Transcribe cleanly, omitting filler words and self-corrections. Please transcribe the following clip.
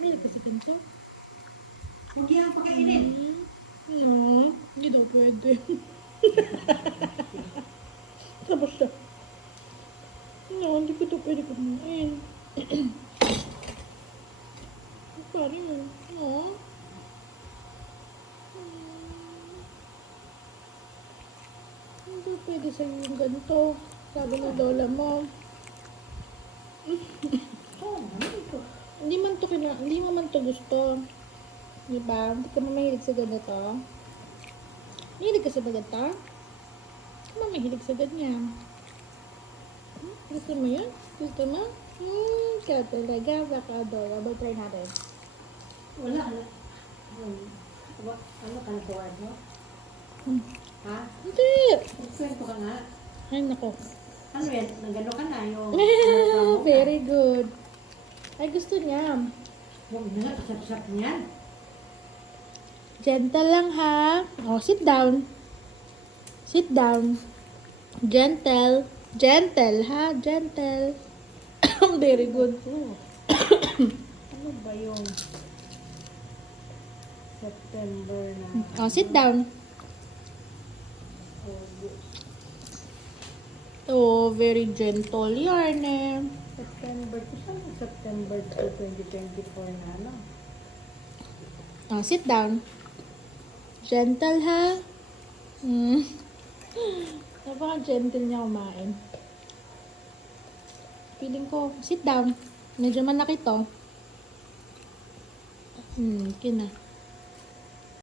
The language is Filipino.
May kasi kanto. Huwag yan pagkainin. No, hindi daw pwede. Tapos siya. No, hindi ko ito pwede kumain. Pari mo. No. Hindi pwede sa'yo yung ganito. Sabi ng lola mo. Hindi mo man to gusto. Diba? Hindi ka mahilig sa ganito. Mahilig ka sa ganito? Hindi ka mahilig sa ganyan. Gusto mo yun? Gusto mo? Kaya talaga. Baka adorable. Try natin. Wala. Ano ka nagawa mo? Ha? Hindi! Kwento ka nga. Ay, nako. Ano yan? Nagano ka na yung... Very good. Ay, gusto niya. Huwag na nga, kasap-sap niyan. Gentle lang, ha? Oh, sit down. Sit down. Gentle. Gentle, ha? Gentle. Very good. Ano ba yung September na? Oh, sit down. Oh, very gentle yarn, eh. September. Saan yung September 2024 na ano? Oh, sit down. Gentle, ha? Napaka-gentle niya kumain. Feeling ko, sit down. Medyo manakit to. Okay na.